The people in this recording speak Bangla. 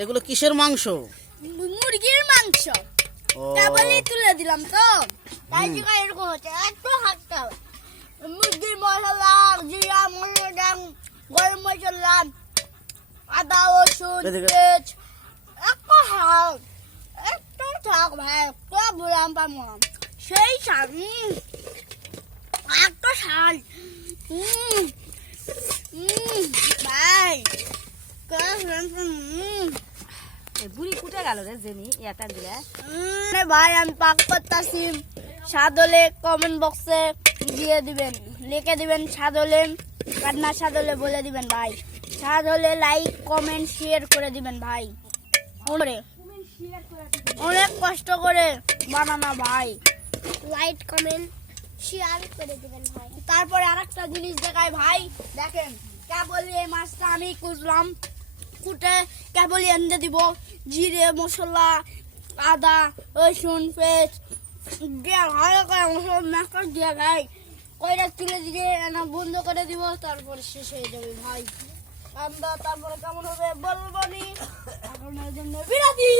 এগুলো কিসের মাংস? মুরগির মাংস। ও কেবলই তুলে দিলাম তো, তাই জন্য এরকম হচ্ছে। একটু হাঁটতে হবে। মুরগির মশলা, জিরা মশলা, গরম মশলা, আদা রসুন পেঁয়াজ, একটু হাল একটু থাক ভাই, একটু বুড়াম পাম সেই স্বাদ। একটু স্বাদ ভাই। বুড়ি কুটে গেল রে জেনি এটা দিলে। ভাই আমি পাক করতেছি, স্বাদ হলে কমেন্ট বক্সে দিয়ে দিবেন, লিখে দিবেন স্বাদ হলে, আর না স্বাদ হলে বলে দিবেন ভাই। স্বাদ হলে লাইক কমেন্ট শেয়ার করে দিবেন ভাই। অনেক কষ্ট করে বানানো ভাই, লাইক কমেন্ট শেয়ার করে দিবেন ভাই। তারপরে আরেকটা জিনিস দেখাই ভাই, দেখেন কেবল এই মাছটা আমি কুটলাম, কুটে কেবল এনে দিব জিরে মশলা আদা রসুন পেস্ট দিয়ে ভালো করে মশলা মাখা দিয়ে ভাই কয়টা তুলে দিয়ে এনে বন্ধ করে দিব, তারপরে শেষ হয়ে যাবে ভাই। আমরা তারপরে কেমন হবে বলবো নি, এখন এর জন্য বিরাটি।